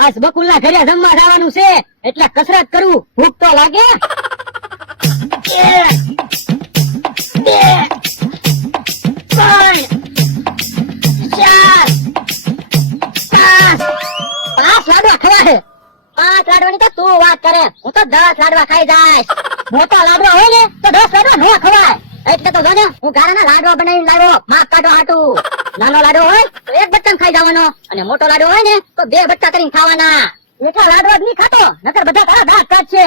આજ બકુલના ઘરે જમવા જવાનું છે એટલે કસરત કરું, ભૂખ તો લાગે. 5 લાડવા ખવા છે. 5 લાડવાની તો તું વાત કરે, હું તો 10 લાડવા ખાઈ જાય. મોટા લાડવા હોય ને તો 10 લાડવા ન ખવાય. એટલે તો જોને હું ગારાના લાડવા બનાવીને લાવ્યો, માપ કાઢો હાટું. નાનો લાડવો હોય તો 1 બચ્ચા ખાઈ જવાનો, અને મોટો લાડવો હોય ને તો 2 બચ્ચા કરીને ખાવાના. મીઠા લાડવા જ નહીં ખાતો, નકર બધા તારા દાંત કાઢશે.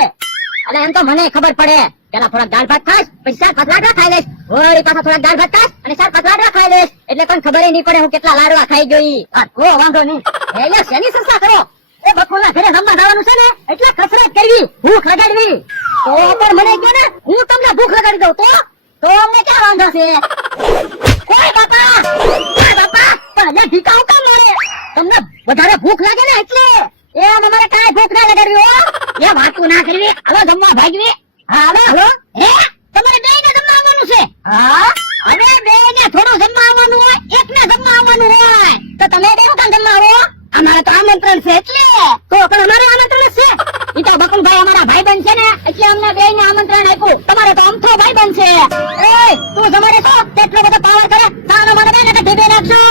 અને એમ તો મને ખબર પડે, પેલા થોડાક દાળ ભાત ખાઈશ, પછી 4-5 લાડવા ખાઈ લઈશ, વળી પાછા થોડાક દાળ ભાત ખાઈશ અને 4-5 લાડવા ખાઈ લઈશ, એટલે કોઈ ખબર નહીં પડે હું કેટલા લાડવા ખાઈ ગઈ. કોઈ વાંધો નહીં. એટલે શેની સંસ્થા કરો? એ બકુલના ઘરે જમવા જવાનું છે ને એટલે કસરત કરવી, ભૂખ લગાડવી. તો પણ મને કહો ને, હું તમને ભૂખ લગાડી દઉં તો અમને ક્યાં વાંધો છે? કોઈ બાપા પણ અહીંયા ઢીકા હું કામ મારે? તમને વધારે ભૂખ લાગે ને એટલે. એમ અમારે કાંઈ ભૂખ ના લગાડવી હો, એ વાતું ના કરવી. હાલો જમવા ભાગવી. હાલો હે તમારે બેયને જમવા આવવાનું છે? હા, અને બેયને થોડું જમવા આવવાનું હોય, એકને જમવા આવવાનું હોય. તો તમે બે કામ જમવા આવો? અમારે તો આમંત્રણ છે એટલે. તો પણ અમારે આમંત્રણ છે. ઈ તો બકુલભાઈ અમારા ભાઈબંધ છે ને એટલે અમને બેયને આમંત્રણ આપ્યું. તમારે તો અમથો ભાઈબંધ છે. એ તું જમાડે તો કેટલો બધો પાવર કરે, તાનો મને બેને ઢીબે નાખજો.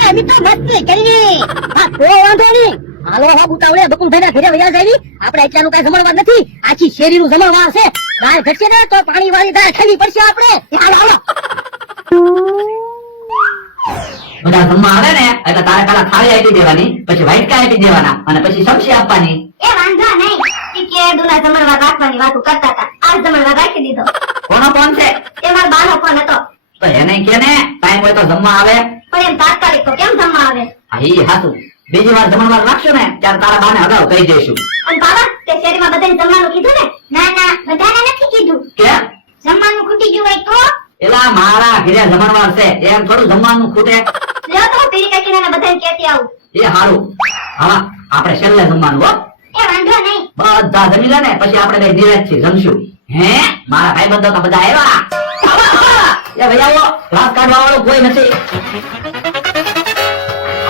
એ મી તો મસ્તી કરી. હા તો વાંધો નહીં. હાલો હા ઉતાવળે બકુલભાઈના ઘરે વયા જાવી. આપણે એટલાનું કઈ જમણવાર નથી, આખી શેરીનું જમણવાર છે. દાળ ઘટશે ને તો પાણી વાળી દાળ ખાવી પડશે આપણે. હાલો બધા જમવા આવે ને એટલે તારે પેલા થાળી આપી દેવાની, પછી વાટકા આપી દેવાના, અને પછી સમસી આપવાની. એ વાંધો નહીં. ઈ કે દુના જમણવાર રાખવાની વાતો કરતા હતા, આજ જમણવાર રાખી દીધો. કોનો ફોન છે? એ મારા બાનો ફોન હતો. તો એને કે ને ટાઈમ હોય તો જમવા આવે. પણ એમ તાત્કાલિક તો કેમ જમવા આવે? હા ઈ હાચું. બીજી વાર જમણવાર રાખશો ને ત્યારે તારા બાને અગાઉ કહી દઈશું. પણ બાબા તે શેરીમાં બધાને જમવાનું કીધું ને? ના ના બધાને નથી કીધું. કેમ? જમવાનું ખૂટી ગયું હોય તો? એલા મારા ઘરે જમણવાર છે, એમ થોડું જમવાનું ખૂટે? લ્યો તો પીરી કાકીને બધાને કહેતી આવું. એ હારું. હા આપણે છેલ્લે જમવાનું હો. એ વાંધો નહીં. બધા જમી લે ને પછી આપણે કઈ નિરાંતથી જમશું. હે મારા ભાઈબંધો તો બધા આવ્યા. એ ભાઈ આવો, ગ્લાસ કાઢવા વાળું કોઈ નથી.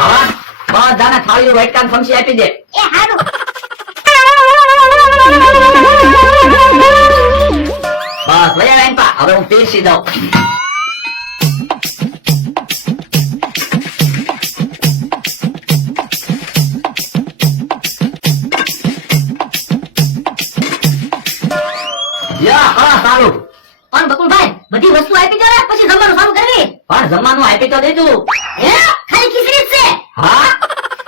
આવા બધાને થાળીઓ વાટકા ને સમસી આપી દે. એ હારું. બસ લઈ આવે પા, હવે હું પીરસી દઉં. યા હા સારું. પણ બકુલભાઈ બધી વસ્તુ આપી દો ને પછી જમવાનું ચાલુ કરવી. પણ જમવાનું આપી તો દેજો. હે ખાલી ખીચડી જ છે? હા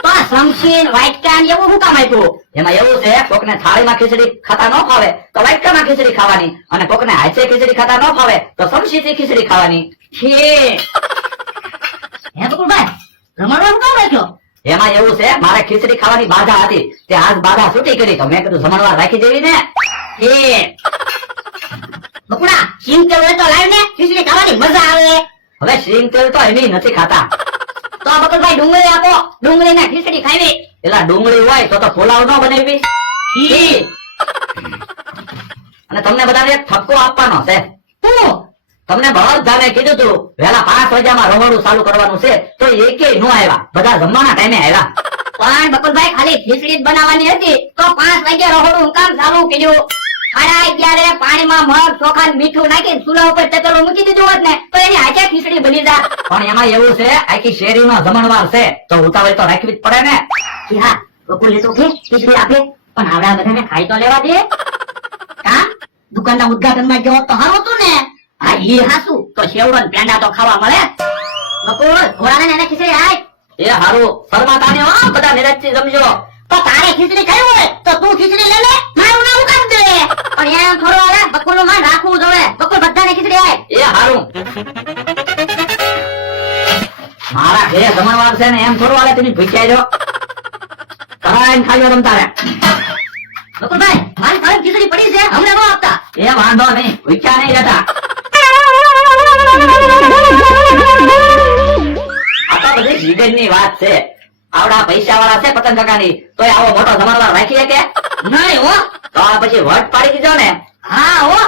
તો આ સમસીન વાટકા ને એવું શું કામ આપ્યું? એમાં એવું છે, કોકને થાળીમાં ખીચડી ખાતા ન ફાવે તો વાટકામાં ખીચડી ખાવાની, અને કોકને હાથે ખીચડી ખાતા ન ફાવે તો સમસીથી ખીચડી ખાવાની. છે હે બકુલભાઈ રમાડવા શું કામ રાખ્યો? એમાં એવું છે, મારે ખીચડી ખાવાની બાધા હતી, તે આજ બાધા છૂટી કરી તો મેં કીધું જમણવાર રાખી દેવી ને. એ બકુડા સિંગ તેલ હોય તો લાવ ને, ખીચડી ખાવાની મજા આવે. હવે સિંગ તેલ તો એની નથી ખાતા. તો બકુલભાઈ ડુંગળી આપો, ડુંગળી ને ખીચડી ખાવી. એલા ડુંગળી હોય તો પુલાવ ન બનાવી. અને તમને બધાને એક ઠપકો આપવાનો છે. શું? તમને બધાને કીધું તું વહેલા 5 વાગ્યામાં રહોડું ચાલુ કરવાનું છે, તો એકેય ન આવ્યા, બધા જમવાના ટાઈમે આવ્યા. પણ બકુલભાઈ ખાલી ખીચડી જ બનાવવાની હતી તો 5 વાગે રહોડું હું કામ ચાલુ કર્યું? 11:30 પાણીમાં મગ ચોખા ને મીઠું નાખીને ચૂલા ઉપર તપેલું મૂકી દીધું હોત ને તો એની હાથે ખીચડી બની જાત. પણ એમાં એવું છે, આખી શેરીનો જમણવાર છે તો ઉતાવળ તો રાખવી જ પડે ને. હા બકુલ તો કે ખીચડી આપે, પણ આવડા બધાને ખાઈ તો લેવા દે. કામ દુકાનના ઉદ્ઘાટનમાં ગયો તો હારું હતું ને. હા ઈ હાસુ તો સેવડો ને પેંડા તો ખાવા મળે. બકુલ ઘોડાને એને ખીચડી આય. એ હારું શરમાતા ને હો, બધા નિરાંતથી જમજો. તો તારે ખીચડી ખાવી હોય તો તું ખીચડી લે લે, મારું નામ કાઢ દે. પણ એમ થોડું આવે બકુલનું માન રાખવું જોઈએ. બકુલ બધાને ખીચડી આય. એ હારું. મારા ઘરે જમણવાર છે ને એમ થોડું હાલે, તમે ભૂખ્યા જો કરાઈને ખાજો તમ તારે. બકુલભાઈ મારી ઘરે ખીચડી પડી છે, હમણાં ન આપતા. એ વાંધો નહીં, ભૂખ્યા નહીં રહેતા. આ તો બધી જીગરની વાત છે. આવડા પૈસા વાળા છે પતંગ કાકાની, તોય આવો મોટો જમણવાર રાખી શકે નહીં હો. તો આ પછી વટ પાડી દીધો ને. હા હો.